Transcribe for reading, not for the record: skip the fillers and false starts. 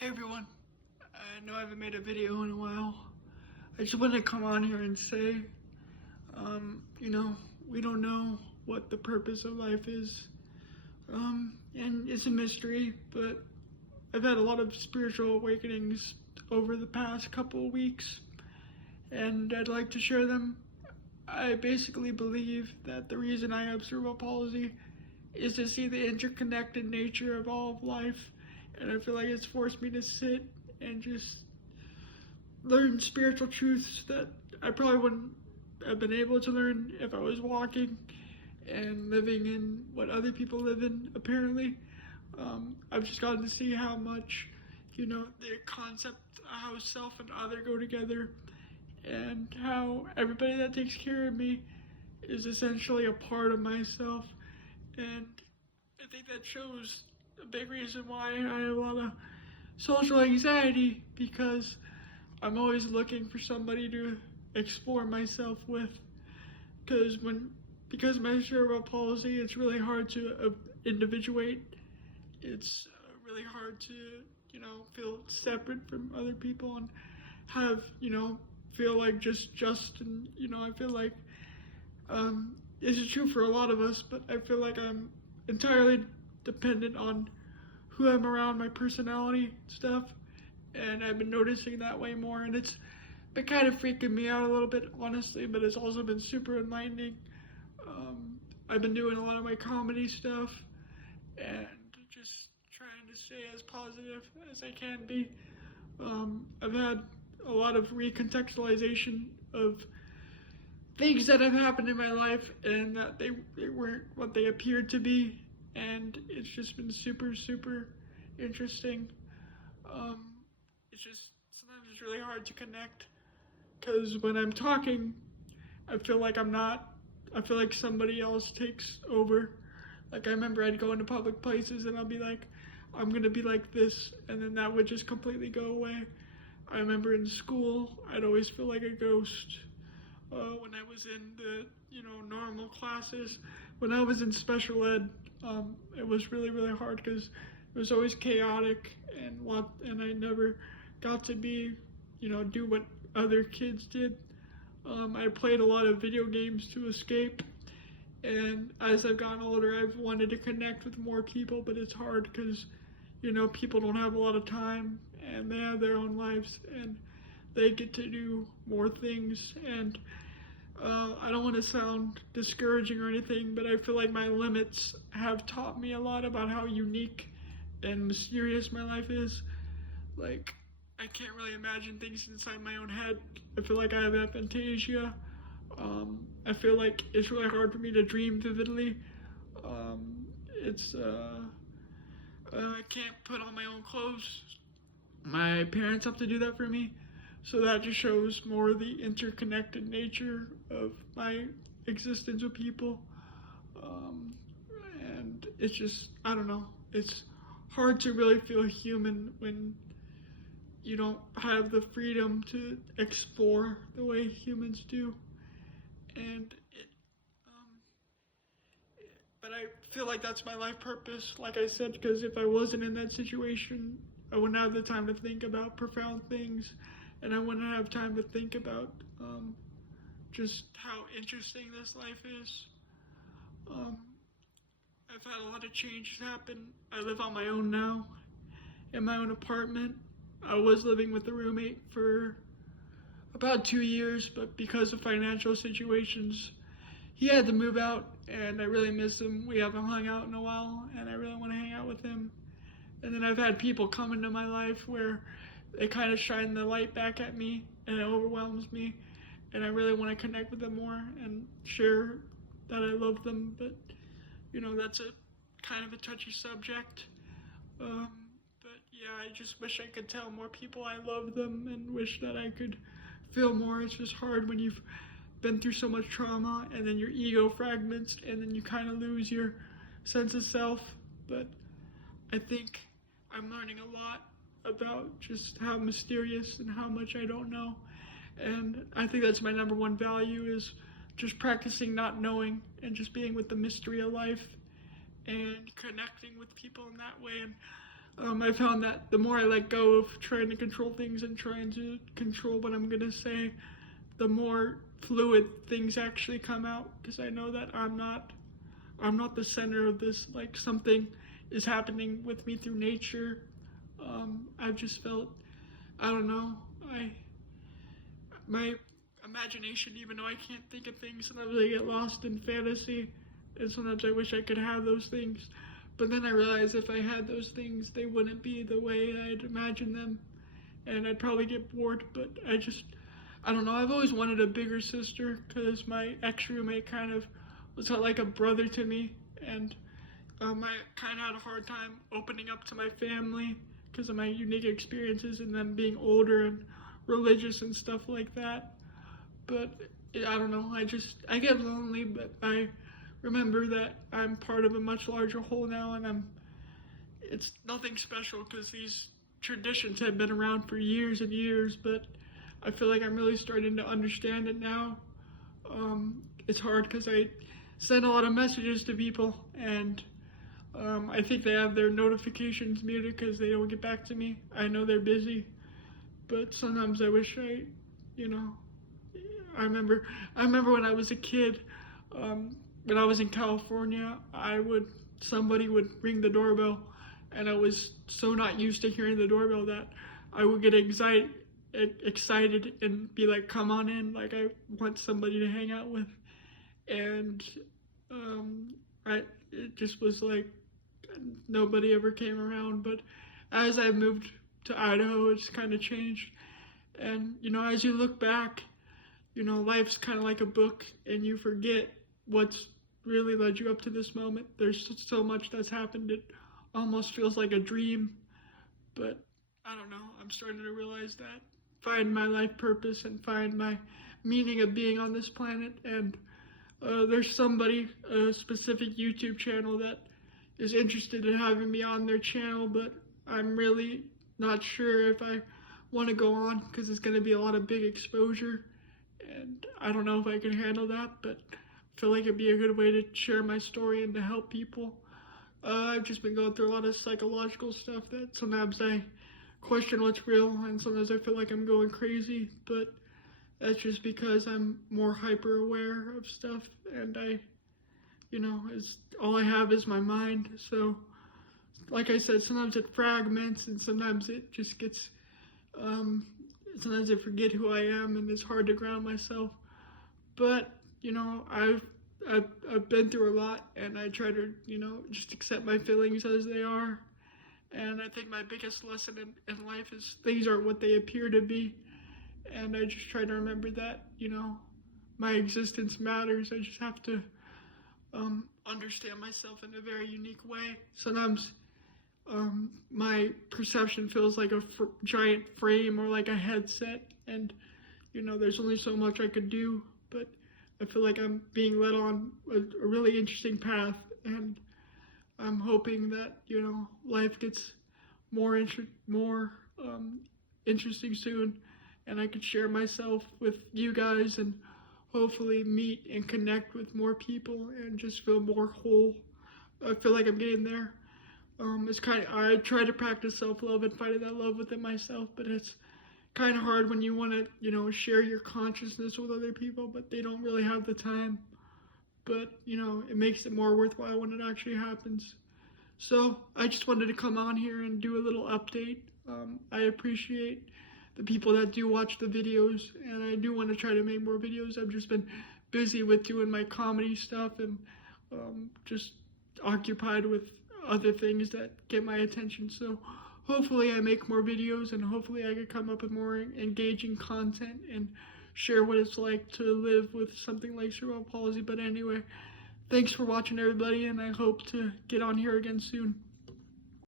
Hey everyone, I know I haven't made a video in a while. I just wanted to come on here and say, you know, we don't know what the purpose of life is. And it's a mystery, but I've had a lot of spiritual awakenings over the past couple of weeks, and I'd like to share them. I basically believe that the reason I have cerebral palsy is to see the interconnected nature of all of life, and I feel like it's forced me to sit and just learn spiritual truths that I probably wouldn't have been able to learn if I was walking and living in what other people live in, apparently. I've just gotten to see how much, the concept, how self and other go together, and how everybody that takes care of me is essentially a part of myself. And I think that shows a big reason why I have a lot of social anxiety, because I'm always looking for somebody to explore myself with. Because of my cerebral palsy, it's really hard to individuate. It's really hard to, feel separate from other people and have, feel like and, I feel like this is true for a lot of us, but I feel like I'm entirely dependent on who I'm around, my personality stuff, and I've been noticing that way more, and it's been kind of freaking me out a little bit, honestly, but it's also been super enlightening. I've been doing a lot of my comedy stuff, and just trying to stay as positive as I can be. I've had a lot of recontextualization of things that have happened in my life, and that they weren't what they appeared to be, and it's just been super, super interesting. It's just, sometimes it's really hard to connect, because when I'm talking, I feel like I feel like somebody else takes over. Like, I remember I'd go into public places and I'll be like, I'm gonna be like this, and then that would just completely go away. I remember in school, I'd always feel like a ghost. When I was in the, normal classes. When I was in special ed, it was really, really hard, because it was always chaotic, and I never got to be, do what other kids did. I played a lot of video games to escape, and as I've gotten older, I've wanted to connect with more people, but it's hard because, people don't have a lot of time, and they have their own lives, and they get to do more things, and I don't want to sound discouraging or anything, but I feel like my limits have taught me a lot about how unique and mysterious my life is. Like, I can't really imagine things inside my own head. I feel like I have aphantasia. I feel like it's really hard for me to dream vividly. I can't put on my own clothes. My parents have to do that for me. So that just shows more of the interconnected nature of my existence with people. And it's just, I don't know, it's hard to really feel human when you don't have the freedom to explore the way humans do. And but I feel like that's my life purpose, like I said, because if I wasn't in that situation, I wouldn't have the time to think about profound things, and I wouldn't have time to think about just how interesting this life is. I've had a lot of changes happen. I live on my own now, in my own apartment. I was living with a roommate for about 2 years, but because of financial situations, he had to move out, and I really miss him. We haven't hung out in a while, and I really want to hang out with him. And then I've had people come into my life where they kind of shine the light back at me, and it overwhelms me, and I really want to connect with them more and share that I love them, but that's a kind of a touchy subject. But yeah, I just wish I could tell more people I love them, and wish that I could feel more. It's just hard when you've been through so much trauma, and then your ego fragments, and then you kind of lose your sense of self. But I think I'm learning a lot about just how mysterious and how much I don't know. And I think that's my number one value, is just practicing not knowing and just being with the mystery of life and connecting with people in that way. And I found that the more I let go of trying to control things and trying to control what I'm gonna say, the more fluid things actually come out, because I know that I'm not the center of this. Like, something is happening with me through nature. I've just felt, I don't know, my imagination, even though I can't think of things, sometimes I get lost in fantasy, and sometimes I wish I could have those things. But then I realize if I had those things, they wouldn't be the way I'd imagine them, and I'd probably get bored. But I don't know, I've always wanted a bigger sister, because my ex-roommate kind of was like a brother to me, and I kind of had a hard time opening up to my family because of my unique experiences and them being older and religious and stuff like that. But I don't know, I get lonely, but I remember that I'm part of a much larger whole now, and it's nothing special because these traditions have been around for years and years, but I feel like I'm really starting to understand it now. It's hard because I send a lot of messages to people, and I think they have their notifications muted because they don't get back to me. I know they're busy, but sometimes I wish you know, I remember when I was a kid, when I was in California, somebody would ring the doorbell, and I was so not used to hearing the doorbell that I would get excited and be like, come on in, like I want somebody to hang out with. And it just was like nobody ever came around. But as I moved to Idaho, it's kind of changed. And as you look back, life's kind of like a book, and you forget what's really led you up to this moment. There's so much that's happened, it almost feels like a dream. But I don't know, I'm starting to realize that, find my life purpose and find my meaning of being on this planet. And there's somebody, a specific YouTube channel, that is interested in having me on their channel, but I'm really not sure if I want to go on, because it's going to be a lot of big exposure, and I don't know if I can handle that, but I feel like it'd be a good way to share my story and to help people. I've just been going through a lot of psychological stuff that sometimes I question what's real, and sometimes I feel like I'm going crazy, but that's just because I'm more hyper aware of stuff, and all I have is my mind. So, like I said, sometimes it fragments, and sometimes it just gets, sometimes I forget who I am, and it's hard to ground myself. But, I've been through a lot, and I try to, just accept my feelings as they are. And I think my biggest lesson in life is things aren't what they appear to be. And I just try to remember that, my existence matters. I just have to understand myself in a very unique way. Sometimes my perception feels like a giant frame or like a headset, and there's only so much I could do, but I feel like I'm being led on a really interesting path, and I'm hoping that life gets more interesting soon, and I could share myself with you guys and hopefully meet and connect with more people and just feel more whole. I feel like I'm getting there. I try to practice self-love and finding that love within myself, but it's kind of hard when you want to, share your consciousness with other people, but they don't really have the time. But, it makes it more worthwhile when it actually happens. So I just wanted to come on here and do a little update. I appreciate the people that do watch the videos, and I do want to try to make more videos. I've just been busy with doing my comedy stuff and just occupied with other things that get my attention. So hopefully I make more videos, and hopefully I can come up with more engaging content and share what it's like to live with something like cerebral palsy. But anyway, thanks for watching, everybody, and I hope to get on here again soon.